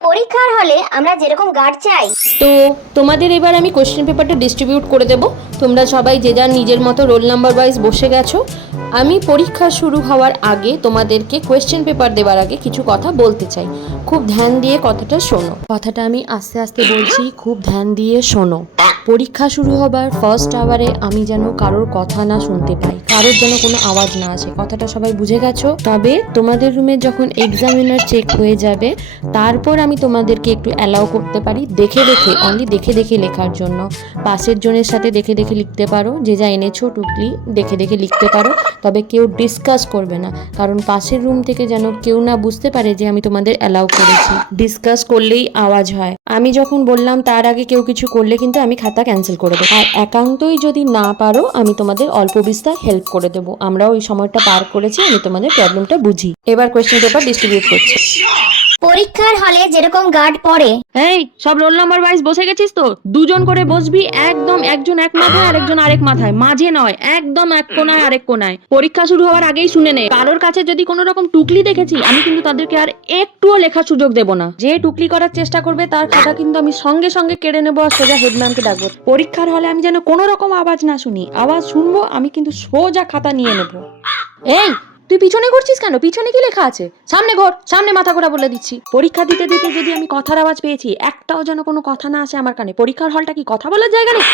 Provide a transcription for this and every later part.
পরীক্ষার হলে আমরা যেরকম গার্ড চাই। তো তোমাদের এবার আমি কোশ্চেন পেপারটা ডিস্ট্রিবিউট করে দেব। তোমরা সবাই যে যার নিজের মতো রোল নাম্বার ওয়াইজ বসে গেছো। আমি পরীক্ষা শুরু হওয়ার আগে তোমাদেরকে কোয়েশ্চেন পেপার দেওয়ার আগে কিছু কথা বলতে চাই। খুব ধ্যান দিয়ে কথাটা শোনো। কথাটা আমি আস্তে আস্তে বলছি, খুব ধ্যান দিয়ে শোনো। পরীক্ষা শুরু হবার ফার্স্ট আওয়ারে আমি যেন কারোর কথা না শুনতে পাই, কারোর যেন কোনো আওয়াজ না আসে। কথাটা সবাই বুঝে গেছো? তবে তোমাদের রুমে যখন এক্সামিনার চেক হয়ে যাবে তারপর আমি তোমাদেরকে একটু অ্যালাউ করতে পারি দেখে দেখে, অনলি দেখে দেখে লেখার জন্য। পাশের জনের সাথে দেখে দেখে লিখতে পারো, যে যা এনেছো টুকলি দেখে দেখে লিখতে পারো। তবে কেউ ডিসকাস করবে না, কারণ পাশের রুম থেকে যেন কেউ না বুঝতে পারে যে আমি তোমাদের অ্যালাউ করেছি। ডিসকাস করলেই আওয়াজ হয়। আমি যখন বললাম তার আগে কেউ কিছু করলে কিন্তু আমি খাতা ক্যান্সেল করে দেবো। আর একান্তই যদি না পারো আমি তোমাদের অল্প বিস্তার হেল্প করে দেবো। আমরাও ওই সময়টা পার করেছি, আমি তোমাদের প্রবলেমটা বুঝি। এবার কোয়েশ্চেন পেপার ডিস্ট্রিবিউট করছি। পরীক্ষার হলে যেরকম গার্ড পড়ে। এই সব রোল নাম্বার ওয়াইজ বসে গেছিস তো? দুজন করে বসবি, একদম একজন এক মাথায় আর একজন আরেক মাথায়, মাঝে নয়, একদম এক কোনায় আরেক কোনায়। পরীক্ষা শুরু হওয়ার আগেই শুনে নে, কারোর কাছে যদি কোনো রকম টুকলি দেখেছি আমি কিন্তু তাদেরকে আর একটুও লেখার সুযোগ দেব না। যে টুকলি করার চেষ্টা করবে তার খাতা কিন্তু আমি সঙ্গে সঙ্গে কেড়ে নেবো আর সোজা হেডম্যানকে ডাকবো। পরীক্ষার হলে আমি যেন কোনো রকম আওয়াজ না শুনি। আওয়াজ শুনবো আমি কিন্তু সোজা খাতা নিয়ে নেবো। এই তুই পিছনে ঘুরছিস কেন? পিছনে কি লেখা আছে? সামনে ঘোর, সামনে মাথা ঘোরা বলে দিচ্ছি। পরীক্ষা দিতে দিতে যদি আমি কথার আওয়াজ পেয়েছি, একটাও যেন কোনো কথা না আসে আমার কানে। পরীক্ষার হলটা কি কথা বলার জায়গা নেই?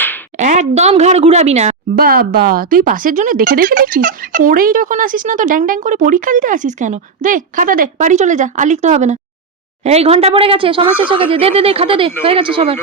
একদম ঘাড় ঘুরাবি না। বাবা, তুই পাশের জন্য দেখে দেখে লিখছিস? পড়েই যখন আসিস না তো ড্যাং ড্যাং করে পরীক্ষা দিতে আসিস কেন? দে খাতা দে, বাড়ি চলে যা, আর লিখতে হবে না। এই ঘন্টা পড়ে গেছে, সময় শেষ হয়ে গেছে, দে দে দে খাতা দে, হয়ে গেছে সবার।